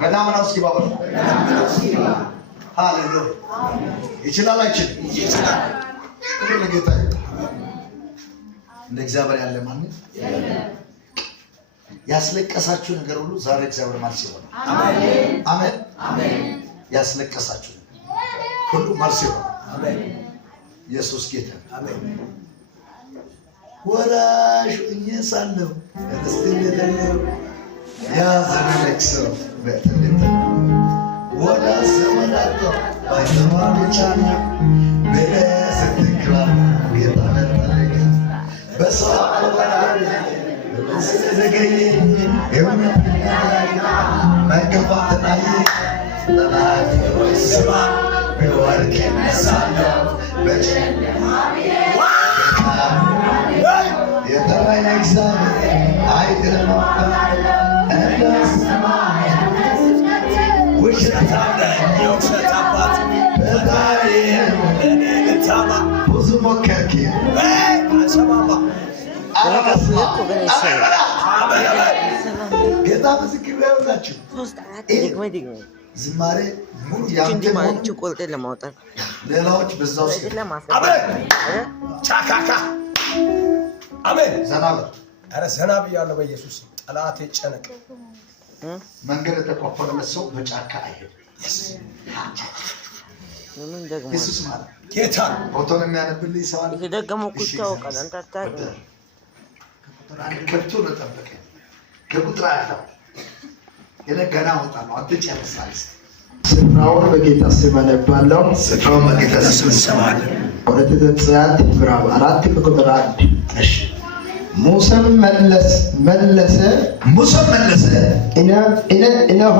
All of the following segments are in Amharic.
በዳመና ውስጥ ይባባ ሃሌሉያ ይችላል አይችልም ይችላል ክብር ለጌታ እንደ እግዚአብሔር ያለ ማን ያስለቀሳችሁ ነገር ሁሉ ዛሬ እግዚአብሔር መልስ ይሆናል አሜን አሜን አሜን ያስለቀሳችሁ ሁሉ መልስ ይሆናል አሜን ኢየሱስ ጌታ አሜን ወራሽ እየሳለሁ እስተለተለው ያዘለክሰው በተለተ ወዳ ሰማላቶ ባይተማቻና በለሰትክራ የታነጠለኝ በሰዓት ስለዘገየ የሆነ መከፋተናይ ጠላት ስማ በወርቅ ነሳለው በጨለማ የተራይ እግዚአብሔር አይደለም ብዙ ሞከርክ ጌታ ምስክር ይሆናችሁ ዝማሬ ሙሉ ያንተ ለማውጣት ሌላዎች በዛው ቻካካ አሜን ዘናብ አረ ዘናብ ያለው በኢየሱስ ጠላት ይጨነቅ መንገድ ተቆፈረለት ሰው በጫካ አይሄድ ምን ደግሞ ኢየሱስ ማለት ጌታ ፎቶን የሚያነብልኝ ሰው አለ ደግሞ ኩታው ቀለንታታ ከብቶ ነው ተጠበቀ ከቁጥር አለው የነገና ወጣለው አንተ ጨርሳለህ ስፍራውን በጌታ ስም አነባለሁ ስፍራውን በጌታ ስም ሰማለሁ ወደ ዘጸአት ምዕራፍ 4 ቁጥር 1 እሺ ሙሴም መለሰ እነሆ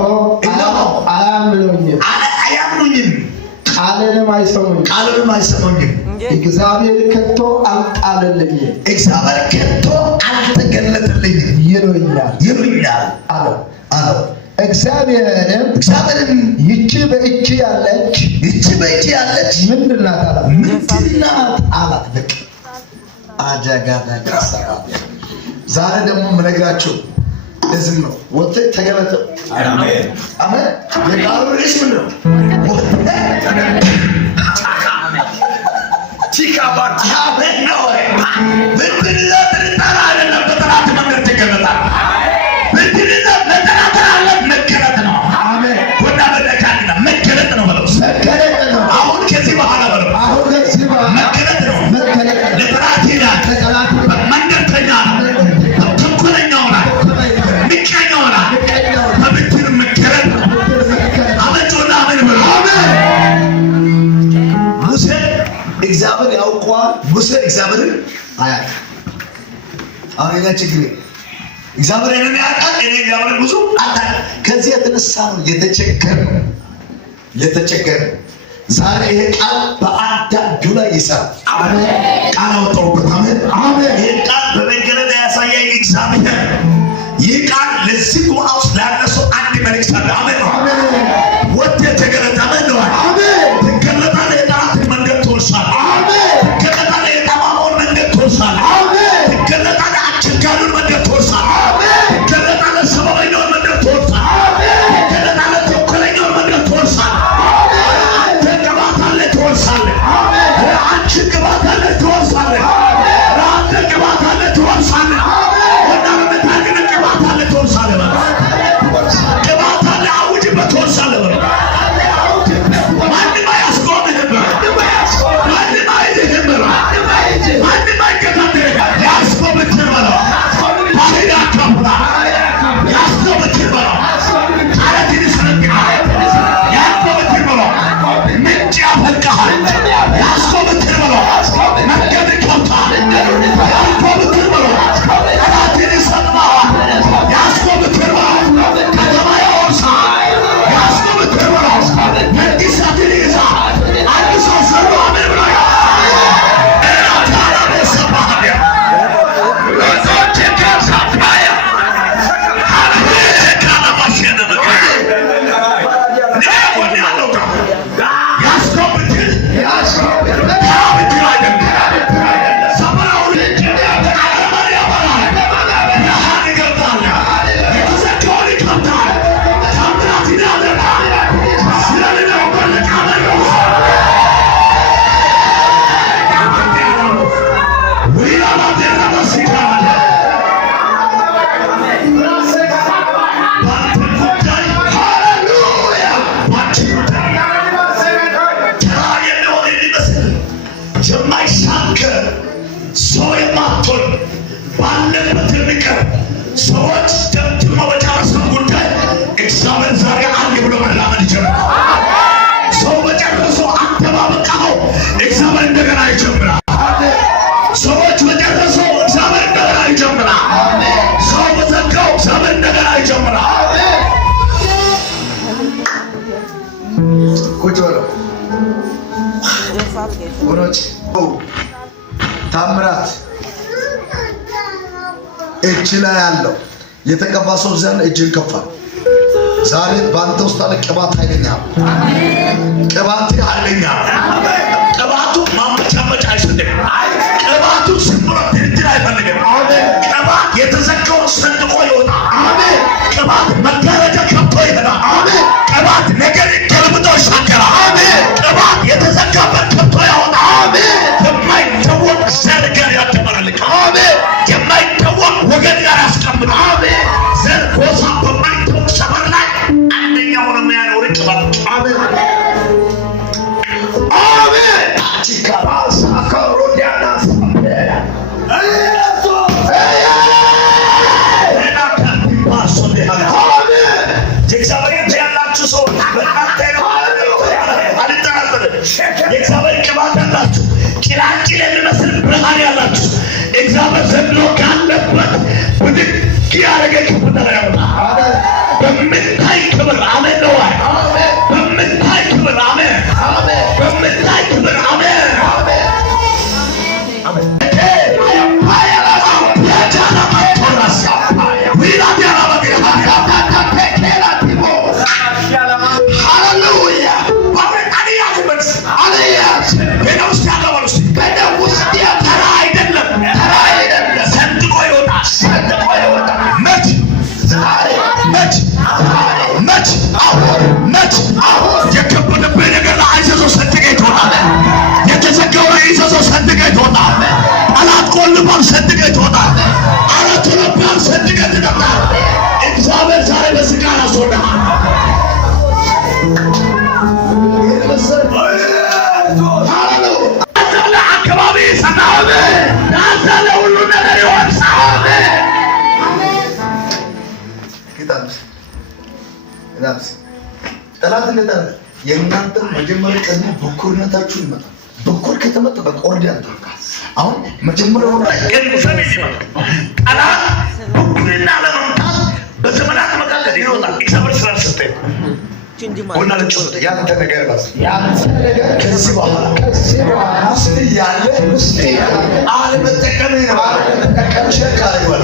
አያምኑኝም ቃልንም አይሰሙኝም እግዚአብሔር ከቶ አልተገለጠልኝም ይሉኛል አለው እግዚአብሔርም ይህች በእጅ ያለች ምንድን ናት አላት በቃ አጃጋዳ ዛሬ ደግሞ ምነግራችሁ ለዝም ነው ወጥተ ተገለጠ አሜን አሜን የቃሉ ርዕስ ምን ነው ቲካባር አሜን ነው ብትልና ተጣራ አይደለም በጠላት መንገድ ተገለጠ ብትልና በጠላት አለ መገለጥ ነው አሜን ወዳ በደካና መገለጥ ነው ማለት መገለጥ ነው አሁን ከዚህ በኋላ ማለት አሁን ከዚህ በኋላ መገለጥ ነው መገለጥ ለጠላት ይላል ለጠላት መንገድተኛ ተንኮለኛው ነው ምቀኛው ነው በብትር መገለጥ አመጣውና አሜን ብሎ አሜን ሙሴ እግዚአብሔር ያውቀዋል ሙሴ እግዚአብሔርን አያውቅም አሁን ያ ችግር እግዚአብሔር እኔን ያውቃል እኔ እግዚአብሔር ብዙ አታውቅ ከዚህ የተነሳ ነው የተቸገረ ዛሬ ይሄ ቃል በአንዳንዱ ላይ ይሰራል አሜን ቃል አወጣሁበት አሜን አሜን ይሄ ቃል በመገለጥ ያሳያል እግዚአብሔር ይሄ ቃል ለዚህ ቁአውስ ላለሱ አንድ መልእክት አለ አሜን አሜን ወደ ተገለጠ አሜን ነው አሜን ተገለጠ የጠላት መንገድ ተወርሷል አሜን ተገለጠ የጠማማውን መንገድ ተወርሷል አሜን ተገለጠ አስቸጋሪውን መንገድ ተወርሷል አሜን ተገለጠ ሰበበኛውን መንገድ ተወርሷል አሜን ተገለጠ ተንኮለኛውን መንገድ ተወርሷል አንቺ ቅባት አለ ትወርሳለህ አንተ ቅባት አለ ትወርሳለህ ወዳም በታግነ ቅባት አለ ትወርሳለህ ቅባት አለ አውጅበት ትወርሳለህ ወሮች ታምራት እጅ ላይ ያለው የተቀባ ሰው ዘንድ እጅን ከፋ። ዛሬ ባንተ ውስጥ አለ ቅባት ኃይለኛ ቅባት ኃይለኛ ቅባቱ ማመጫመጫ አይሰጥም። ቅባቱ ዝም ብሎ ድርድር አይፈልግም። ቅባት የተዘጋውን ሰንጥቆ ይወጣል። ቅባት መጋረጃ ከብቶ ይሄዳል። ቅባት ነገር ገልብጦ ይሻገራል። ቅባት የተዘጋበት ከብቶ ያወጣል። የማይታወቅ ዘር ጋር ያደባልቃል። የማይታወቅ ወገን ጋር ያስቀምጣል። ዘር ጎሳ በማይታወቅ ሰፈር ላይ አንደኛው ነው የሚያኖር ቅባት። አሜን አሜን። ቺካራስ አካሮዲያናስ የእግዚአብሔር ቅባት ያላችሁ ጭላንጭል የሚመስል ብርሃን ያላችሁ እግዚአብሔር ዘንዶ ካለበት ብድግ ያደረገ ከፍታ ያወጣል። በምታይ ክብር አሜን ነው። በምታይ ክብር አሜን። በምታይ ክብር አሜን። የከበደብህ ነገር አይዘዞ ሰንጥቀህ ትወጣለህ። የተዘጋውን አይዘዞ ሰንጥቀህ ትወጣለህ። ጠላት ቆልፏል፣ ሰንጥቀህ ትወጣለህ። አራት ረባል ሰንጥቀህ ትወጣለህ። እግዚአብሔር ዛሬ በስጋ ያስወጣሃል። አካባቢ ሰላም ዳንተ ለሁሉ ነገር ይወርሳል። ጠላት እንደጠራ የእናንተ መጀመሪያ ቀድሞ በኩርነታችሁ ይመጣል። በኩር ከተመጣ በቆርድ ያንተካል። አሁን መጀመሪያ ጠላት በኩርና ለመምጣት በዘመናት መካከል ይሮጣል። እግዚአብሔር ስራ ሰጠኝ ወና ለጭውት ያንተ ነገር ባስ ያንተ ነገር ከዚህ በኋላ ውስጥ ያለ ውስጥ አለ መጠቀም ነው። አለ መጠቀም ሸካሪ ወላ